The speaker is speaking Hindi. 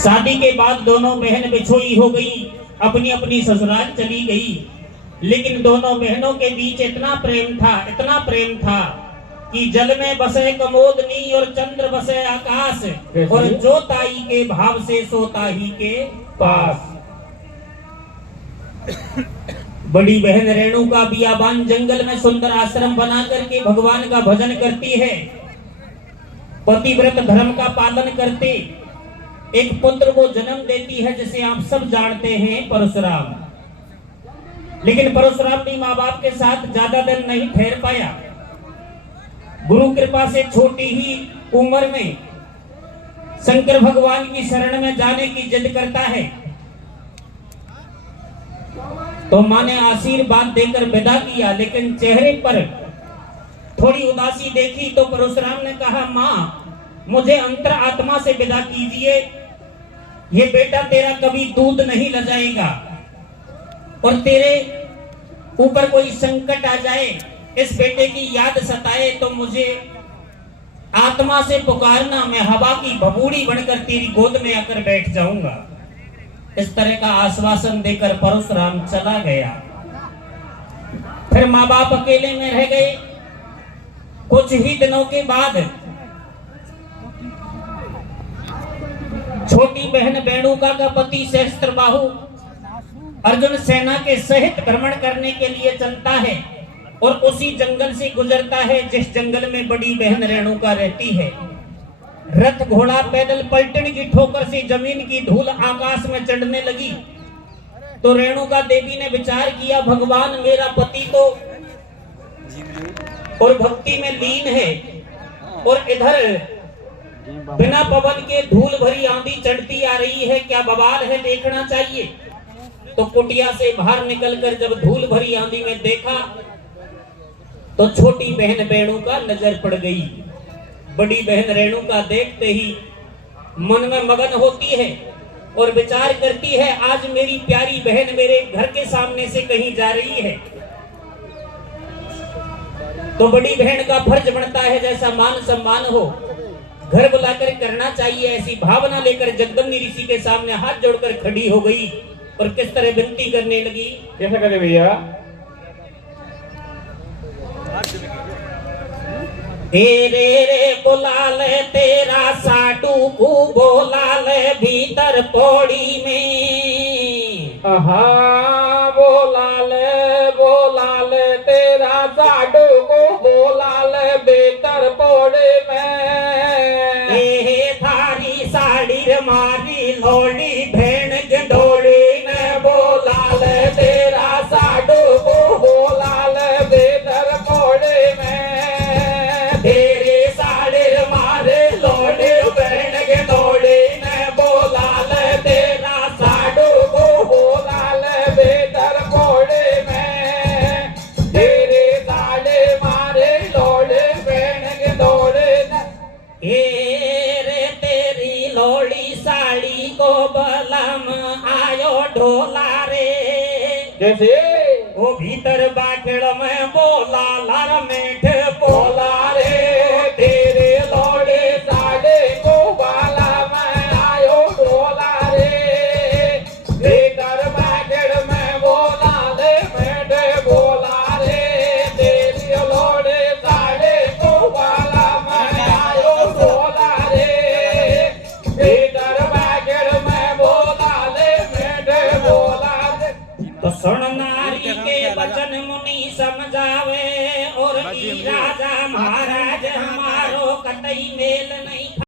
शादी के बाद दोनों बहन बिछोई हो गई, अपनी अपनी ससुराल चली गई। लेकिन दोनों बहनों के बीच इतना प्रेम था कि जल में बसे कमोदनी और चंद्र बसे आकाश, और जो ताई के भाव से सो ताई के पास। बड़ी बहन रेणुका बियाबान जंगल में सुंदर आश्रम बना करके भगवान का भजन करती है, पतिव्रत धर्म का पालन करते एक पुत्र को जन्म देती है, जिसे आप सब जानते हैं, परशुराम। लेकिन परशुराम भी माँ बाप के साथ ज्यादा दिन नहीं ठहर पाया। गुरु कृपा से छोटी ही उम्र में शंकर भगवान की शरण में जाने की जिद करता है, तो माँ ने आशीर्वाद देकर विदा किया। लेकिन चेहरे पर थोड़ी उदासी देखी तो परशुराम ने कहा, माँ मुझे अंतर आत्मा से विदा कीजिए, ये बेटा तेरा कभी दूध नहीं लजाएगा, और तेरे ऊपर कोई संकट आ जाए, इस बेटे की याद सताए तो मुझे आत्मा से पुकारना, मैं हवा की भभूड़ी बनकर तेरी गोद में आकर बैठ जाऊंगा। इस तरह का आश्वासन देकर परशुराम चला गया। फिर माँ बाप अकेले में रह गए। कुछ ही दिनों के बाद छोटी बहन रेणुका का पति सहस्त्रबाहु अर्जुन सेना के सहित भ्रमण करने के लिए चलता है, और उसी जंगल से गुजरता है जिस जंगल में बड़ी बहन रेणुका रहती है। रथ घोड़ा पैदल पलटने की ठोकर से जमीन की धूल आकाश में चढ़ने लगी। तो रेणुका देवी ने विचार किया, भगवान मेरा पति तो और भक्ति में लीन है, और इधर बिना पवन के धूल भरी आंधी चढ़ती आ रही है, क्या बवाल है, देखना चाहिए। तो कुटिया से बाहर निकलकर जब धूल भरी आंधी में देखा तो छोटी बहन रेणुका नजर पड़ गई। बड़ी बहन रेणुका देखते ही मन में मगन होती है और विचार करती है, आज मेरी प्यारी बहन मेरे घर के सामने से कहीं जा रही है, तो बड़ी बहन का फर्ज बनता है जैसा मान सम्मान हो घर बुलाकर करना चाहिए। ऐसी भावना लेकर जगदम्बी ऋषि के सामने हाथ जोड़कर खड़ी हो गई और किस तरह विनती करने लगी। कैसे करे भैया? रे बुला ले तेरा साटू को, बोला ले भीतर पौड़ी में। बोला ले तेरा साटू को, बोला ले भीतर पौड़ी में। थारी साड़ी मारी लोड़ी भेड़ गंडोड़ी ने, बोला ले तेरा साटू को, बोला ले भीतर पौड़ी में। तेरे साड़ी मारे लोड़ी भेड़ गंडोड़ी ने, बोला ले तेरा साटू को, बोला ले भीतर पौड़ी में। तेरे साड़ी मारे लोड़ी भेड़ गंडोड़ी ने। लोड़ी साड़ी को बलम आयो ढोला रे। जैसे वो भीतर बाखड़ में बोला लार मेठ बोला रे। तेरे लोड़ी साड़ी को बलम आयो ढोला रे। भीतर बाखड़ में बोला ले मेठ बोला रे। तेरी लोड़ी साड़ी को बलम आयो ढोला रे। तो सुन नारी के वचन मुनि समझावे, और राजा महाराज हमारो कतई मेल नहीं।